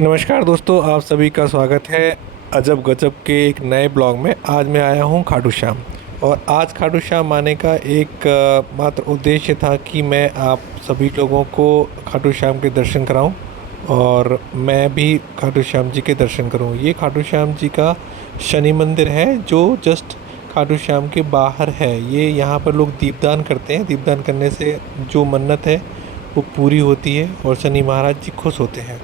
नमस्कार दोस्तों, आप सभी का स्वागत है अजब गजब के एक नए ब्लॉग में। आज मैं आया हूँ खाटू श्याम। और आज खाटू श्याम आने का एक मात्र उद्देश्य था कि मैं आप सभी लोगों को खाटू श्याम के दर्शन कराऊं और मैं भी खाटू श्याम जी के दर्शन करूं। ये खाटू श्याम जी का शनि मंदिर है जो जस्ट खाटू श्याम के बाहर है। ये यहाँ पर लोग दीपदान करते हैं। दीपदान करने से जो मन्नत है वो पूरी होती है और शनि महाराज जी खुश होते हैं।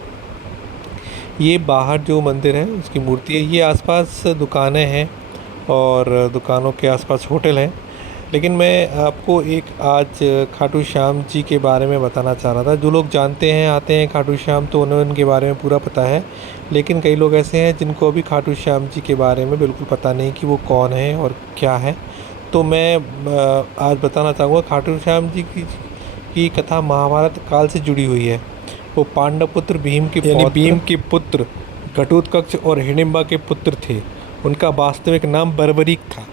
ये बाहर जो मंदिर है उसकी मूर्ति है। ये आसपास दुकानें हैं और दुकानों के आसपास होटल हैं। लेकिन मैं आपको एक आज खाटू श्याम जी के बारे में बताना चाह रहा था। जो लोग जानते हैं, आते हैं खाटू श्याम, तो उन्हें उनके बारे में पूरा पता है। लेकिन कई लोग ऐसे हैं जिनको अभी खाटू श्याम जी के बारे में बिल्कुल पता नहीं कि वो कौन है और क्या है। तो मैं आज बताना चाहूँगा। खाटू श्याम जी की कथा महाभारत काल से जुड़ी हुई है। वो पांडव पुत्र भीम के भीम के पुत्र घटोत्कच और हिडिंबा के पुत्र थे। उनका वास्तविक नाम बर्बरीक था।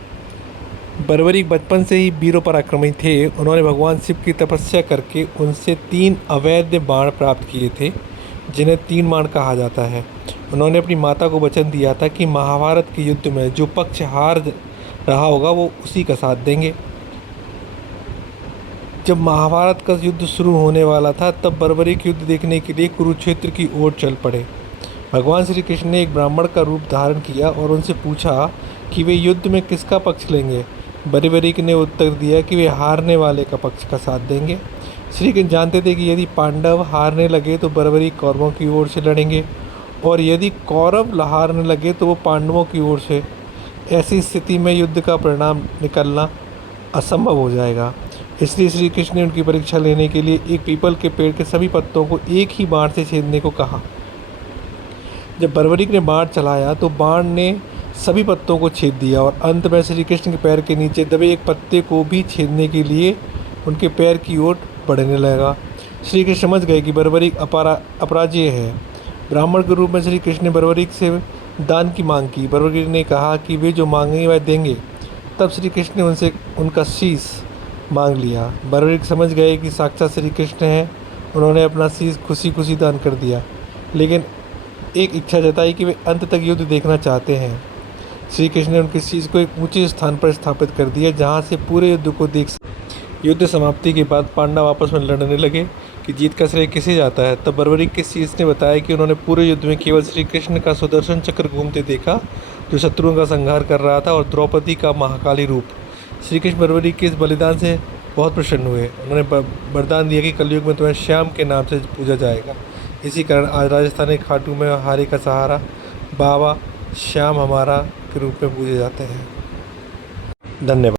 बर्बरीक बचपन से ही वीरों पराक्रमी थे। उन्होंने भगवान शिव की तपस्या करके उनसे 3 अवैध बाण प्राप्त किए थे, जिन्हें 3 बाण कहा जाता है। उन्होंने अपनी माता को वचन दिया था कि महाभारत के युद्ध में जो पक्ष हार रहा होगा वो उसी का साथ देंगे। जब महाभारत का युद्ध शुरू होने वाला था तब बर्बरीक युद्ध देखने के लिए कुरुक्षेत्र की ओर चल पड़े। भगवान श्री कृष्ण ने एक ब्राह्मण का रूप धारण किया और उनसे पूछा कि वे युद्ध में किसका पक्ष लेंगे। बर्बरीक ने उत्तर दिया कि वे हारने वाले का पक्ष का साथ देंगे। श्री कृष्ण जानते थे कि यदि पांडव हारने लगे तो बर्बरीक कौरवों की ओर से लड़ेंगे और यदि कौरव हारने लगे तो वो पांडवों की ओर से। ऐसी स्थिति में युद्ध का परिणाम निकलना असंभव हो जाएगा। इसलिए श्री कृष्ण ने उनकी परीक्षा लेने के लिए एक पीपल के पेड़ के सभी पत्तों को एक ही बाण से छेदने को कहा। जब बर्बरीक ने बाण चलाया तो बाण ने सभी पत्तों को छेद दिया और अंत में श्री कृष्ण के पैर के नीचे दबे एक पत्ते को भी छेदने के लिए उनके पैर की ओर बढ़ने लगा। श्री कृष्ण समझ गए कि बर्बरीक अपराजेय है। ब्राह्मण के रूप में श्री कृष्ण ने बर्बरीक से दान की मांग की। बर्बरीक ने कहा कि वे जो मांगेंगे वह देंगे। तब श्री कृष्ण ने उनसे उनका शीश मांग लिया। बर्बरीक समझ गए कि साक्षात श्री कृष्ण हैं। उन्होंने अपना शीश खुशी खुशी दान कर दिया, लेकिन एक इच्छा जताई कि वे अंत तक युद्ध देखना चाहते हैं। श्री कृष्ण ने उनके शीश को एक ऊंचे स्थान पर स्थापित कर दिया जहां से पूरे युद्ध को देख सके। युद्ध समाप्ति के बाद पांडव आपस में लड़ने लगे कि जीत का श्रेय किसे जाता है। तब बर्बरीक के शीश ने बताया कि उन्होंने पूरे युद्ध में केवल श्री कृष्ण का सुदर्शन चक्र घूमते देखा, जो शत्रुओं का संहार कर रहा था, और द्रौपदी का महाकाली रूप। श्री कृष्ण बर्बरीक के इस बलिदान से बहुत प्रसन्न हुए। उन्होंने वरदान दिया कि कलयुग में तुम्हें श्याम के नाम से पूजा जाएगा। इसी कारण आज राजस्थान के खाटू में हारी का सहारा बाबा श्याम हमारा के रूप में पूजे जाते हैं। धन्यवाद।